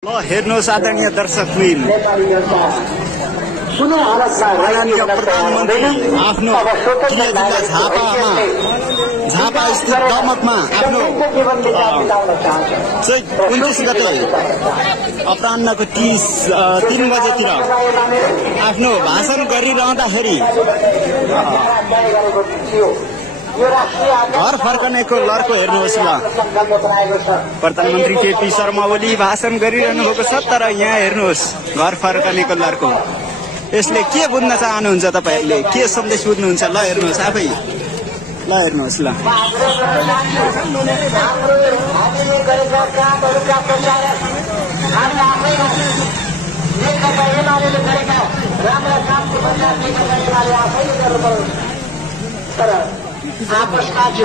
ल हेर्नुहोस् आदरणीय दर्शकवृन्द, माननीय प्रधानमन्त्री आफ्नो जिल्ला झापा स्थित दमकमा आफ्नो चैत 29 गते अपराह्नको 3 बजेतिर आफ्नो भाषण गरिरहँदाखेरि घर फर्कनेको लर्को हेर्नुहोस्। ल प्रधानमन्त्री केपी शर्मा ओली भाषण गरिरहनु भएको छ, तर यहाँ हेर्नुहोस् घर फर्कनेको लर्को। यसले के बुझ्न चाहनुहुन्छ तपाईहरुले, के सन्देश बुझ्नुहुन्छ? ल हेर्नुहोस् आफै, ल हेर्नुहोस्। ल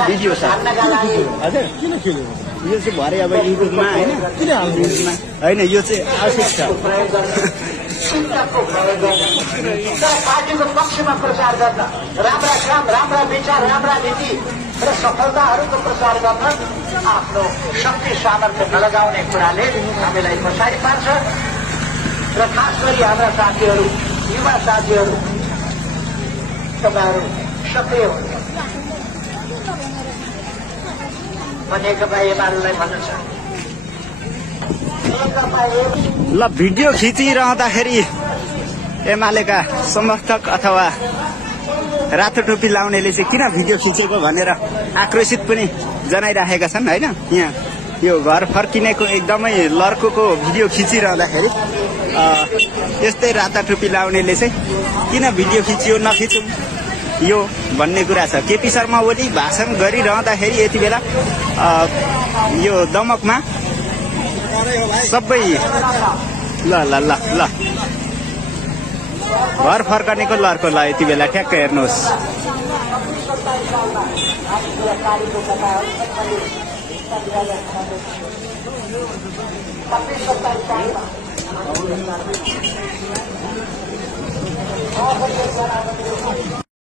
भिडियो छ हजुर, किन खेल्यो यो चाहिँ भरे अब युट्युबमा हैन, किन हाल्नुमा हैन, यो चाहिँ आवश्यक छ। पार्टीको पक्षमा प्रचार गर्न, राम्रा काम, राम्रा विचार, राम्रा नीति र सफलताहरूको प्रचार गर्न आफ्नो शक्ति सामर्थ्य नलगाउने कुराले हामीलाई पछाडि पार्छ। र खास गरी हाम्रा साथीहरू, युवा साथीहरू, तपाईँहरू सक्रिय हुनुहुन्छ। ल भिडियो खिचिरहँदाखेरि एमालेका समर्थक अथवा रातो टोपी लाउनेले चाहिँ किन भिडियो खिचेको भनेर आक्रोशित पनि जनाइराखेका छन् हैन। यहाँ यो घर फर्किनेको एकदमै लर्कोको भिडियो खिचिरहँदाखेरि यस्तै राता टोपी लाउनेले चाहिँ किन भिडियो खिचियो, नखिचौँ यो भन्ने कुरा छ। केपी शर्मा ओली भाषण गरिरहँदाखेरि यति बेला यो दमकमा सबै ल ल ल ल घर फर्कनेको लर्को। ल यति बेला ठ्याक्क हेर्नुहोस्।